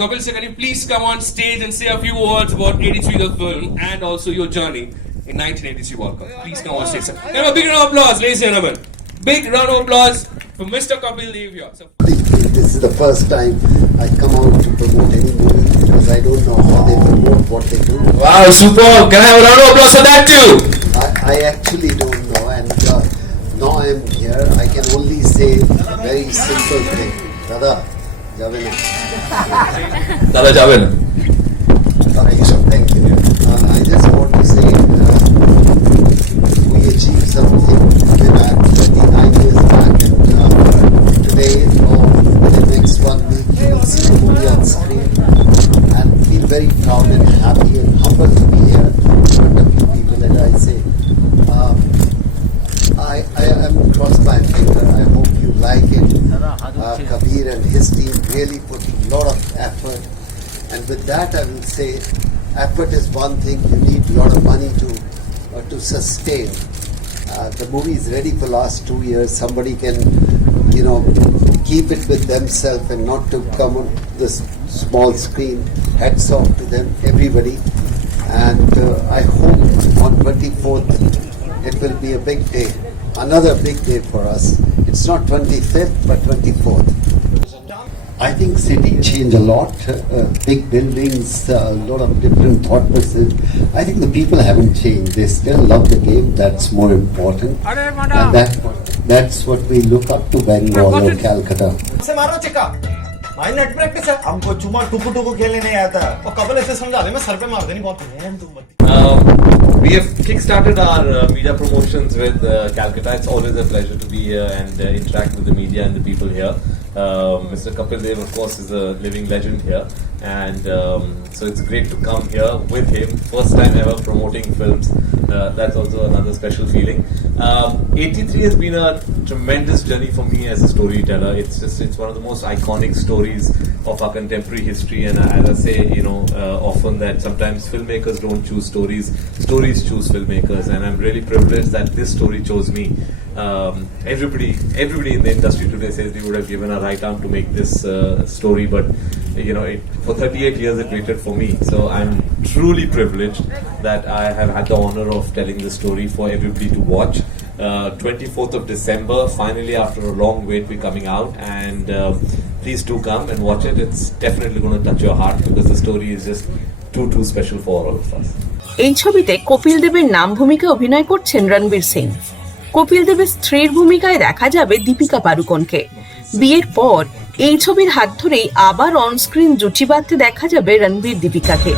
Kapil sir, can you please come on stage and say a few words about 83 the film and also your journey in 1983 World Cup? Please come on stage, sir. Can I have a big round of applause, ladies and gentlemen. Big round of applause for Mr. Kapil Dev here. So, this is the first time I come out to promote any movie because I don't know how they promote what they do. wow, superb. Can I have a round of applause for that too? I actually don't know, and now I am here. I can only say a very simple thing. Dada, jabe na. Dada jabe na. Thank you. I just want to say we achieved something way back 29 years back, and today or the next 1 week you will see the movie on screen and feel very proud and happy and humbled to be here in front of you people. And I say, I am cross my finger. I hope you like it. Kabir and his team really put a lot of effort. And with that, I will say, effort is one thing. You need a lot of money to sustain. The movie is ready for last 2 years. Somebody can, keep it with themselves and not to come on the small screen. Hats off to them, everybody. And I hope on 24th it will be a big day. Another big day for us. It's not 25th, but 24th. I think city changed a lot. Big buildings, a lot of different thought processes. I think the people haven't changed. They still love the game. That's more important. And that's what we look up to Bengal or Calcutta. से मारो चिक्का भाई net practice है हमको चुमा टुकु टुकु खेलने नहीं आता और कबल ऐसे समझा दे मैं सर पे मार देनी बहुत We have kickstarted our media promotions with Calcutta. It's always a pleasure to be here and interact with the media and the people here. Mr. Kapil Dev, of course, is a living legend here, and so it's great to come here with him. First time ever promoting films. That's also another special feeling. 83 has been a tremendous journey for me as a storyteller. It's one of the most iconic stories of our contemporary history, and as I say, often that sometimes filmmakers don't choose stories choose filmmakers, and I'm really privileged that this story chose me. Everybody in the industry today says they would have given a right arm to make this story, but for 38 years it waited for me. So I'm truly privileged that I have had the honor of telling this story for everybody to watch. 24th of December, finally after a long wait, we're coming out, and please do come and watch it. It's definitely going to touch your heart because the story is just too special for all of us. এই ছবিতে কপিল দেবের নাম ভূমিকা অভিনয় করছেন রণবীর সিং। কপিল দেবের স্ত্রীর ভূমিকায় দেখা যাবে দীপিকা পাড়ুকোনকে। বিয়ের পর এই ছবির হাত ধরেই আবার অনস্ক্রিন জুটি বাঁধতে দেখা যাবে রণবীর দীপিকাকে।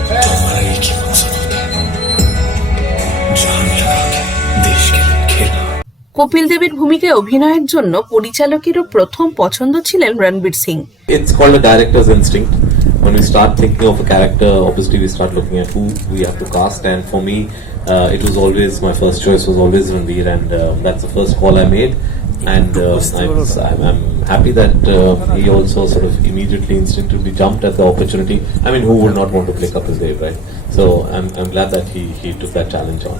কপিল দেবের ভূমিকায় অভিনয়ের জন্য পরিচালকেরও প্রথম পছন্দ ছিলেন Ranbir Singh. It's called a director's instinct. When we start thinking of a character, obviously we start looking at who we have to cast, and for me, it was always, my first choice was always Ranveer, and that's the first call I made, and I'm happy that he also sort of immediately, instinctively jumped at the opportunity. I mean, who would not want to play Kapil Dev, right? So I'm glad that he took that challenge on.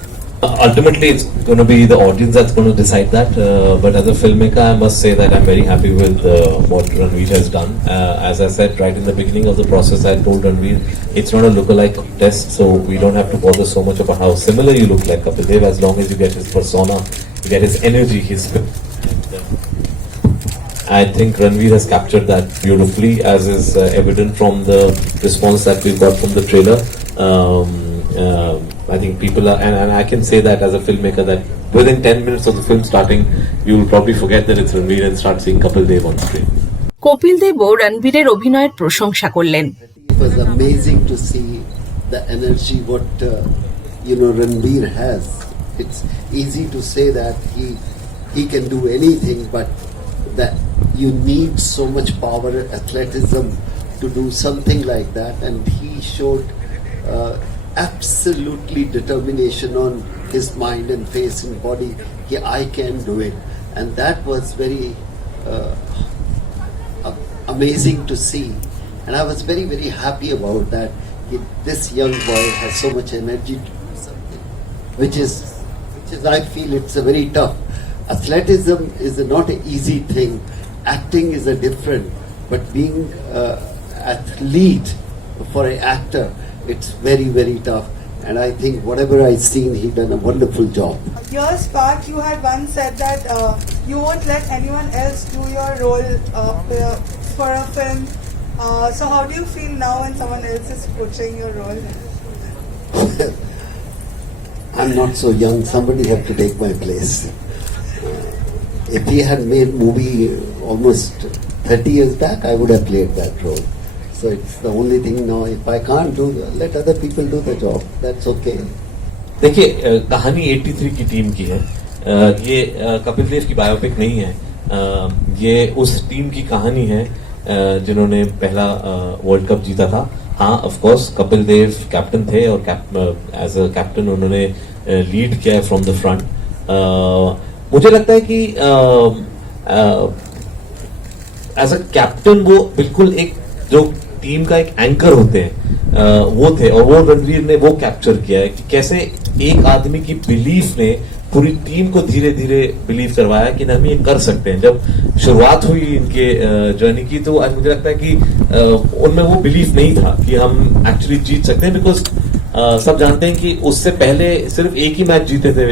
Ultimately, it's going to be the audience that's going to decide that. But as a filmmaker, I must say that I'm very happy with what Ranveer has done. As I said right in the beginning of the process, I told Ranveer, it's not a lookalike test, so we don't have to bother so much about how similar you look like Kapil Dev, as long as you get his persona, you get his energy, his I think Ranveer has captured that beautifully, as is evident from the response that we got from the trailer. I think people are, and I can say that as a filmmaker, that within 10 minutes of the film starting, you will probably forget that it's Ranveer and start seeing Kapil Dev on screen. Kapil দেবও রণবীরের অভিনয়ের প্রশংসা করলেন। It was amazing to see the energy what Ranveer has. It's easy to say that he can do anything, but that you need so much power, athleticism to do something like that, and he showed absolutely determination on his mind and face and body. I can do it, and that was very amazing to see, and I was very, very happy about that. This young boy has so much energy to do something, which is I feel it's a very tough. Athleticism is not an easy thing. Acting is a different, but being athlete, for an actor, it's very, very tough. And I think whatever I've seen, he done a wonderful job. Years back, you had once said that you won't let anyone else do your role for a film. So how do you feel now when someone else is portraying your role? I'm not so young. Somebody have to take my place. If he had made movie almost 30 years back, I would have played that role. So it's the only thing now. If I can't do, let other people do the job. That's okay. देखिए कहानी 83 की team की है। ये कपिल देव की biopic नहीं है। ये उस टीम की कहानी है जिन्होंने पहला वर्ल्ड कप जीता था। हाँ, of course Kapil Dev captain थे और एज अ कैप्टन उन्होंने लीड किया है फ्रॉम द फ्रंट। मुझे लगता है कि एज अ कैप्टन वो बिल्कुल एक जो टीम का एक एंकर होते हैं वो थे, और वो रणवीर ने वो कैप्चर किया है कि कैसे एक आदमी की बिलीफ ने पूरी टीम को धीरे धीरे बिलीव करवाया कि हम ये कर सकते हैं। जब शुरुआत हुई इनके जर्नी की तो आज मुझे लगता है कि उनमें वो बिलीफ नहीं था कि हम एक्चुअली जीत सकते हैं, बिकॉज सब जानते हैं कि उससे पहले सिर्फ एक ही मैच जीते थे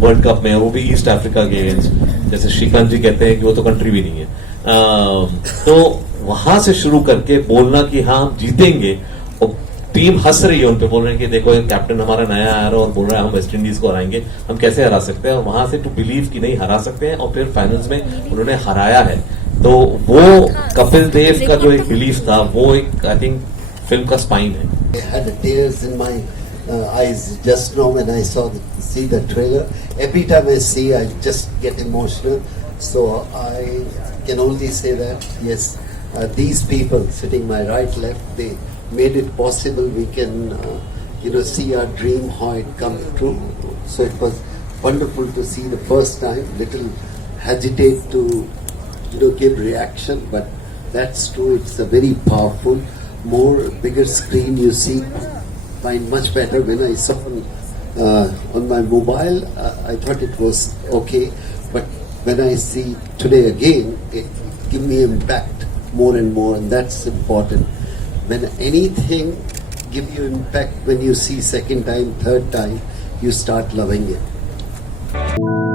वर्ल्ड कप में, वो भी ईस्ट अफ्रीका के अगेंस्ट। जैसे श्रीकांत जी कहते हैं कि वो तो कंट्री भी नहीं है। तो वहां से शुरू करके बोलना कि हाँ हम जीतेंगे, और टीम हंस रही है उन पे, बोल रहे हैं कि देखो एक कैप्टन हमारा नया आ रहा है और बोल रहा है हम वेस्ट इंडीज को हराएंगे, हम कैसे हरा सकते हैं। और वहां से टू बिलीव कि नहीं हरा सकते हैं, और फिर फाइनल्स में उन्होंने हराया है। तो वो कपिल देव का जो एक बिलीफ था वो एक आई थिंक फिल्म का स्पाइन है। I had tears in my eyes just now when I see the trailer. Every time I see, I just get emotional. So I can only say that yes, these people sitting my right, left, they made it possible. We can, see our dream how it comes true. So it was wonderful to see the first time. Little hesitate to, give reaction, but that's true. It's a very powerful. Bigger screen you see, find much better. When I saw on my mobile, I thought it was okay, but when I see today again, it give me impact more and more, and that's important. When anything give you impact, when you see second time, third time, you start loving it.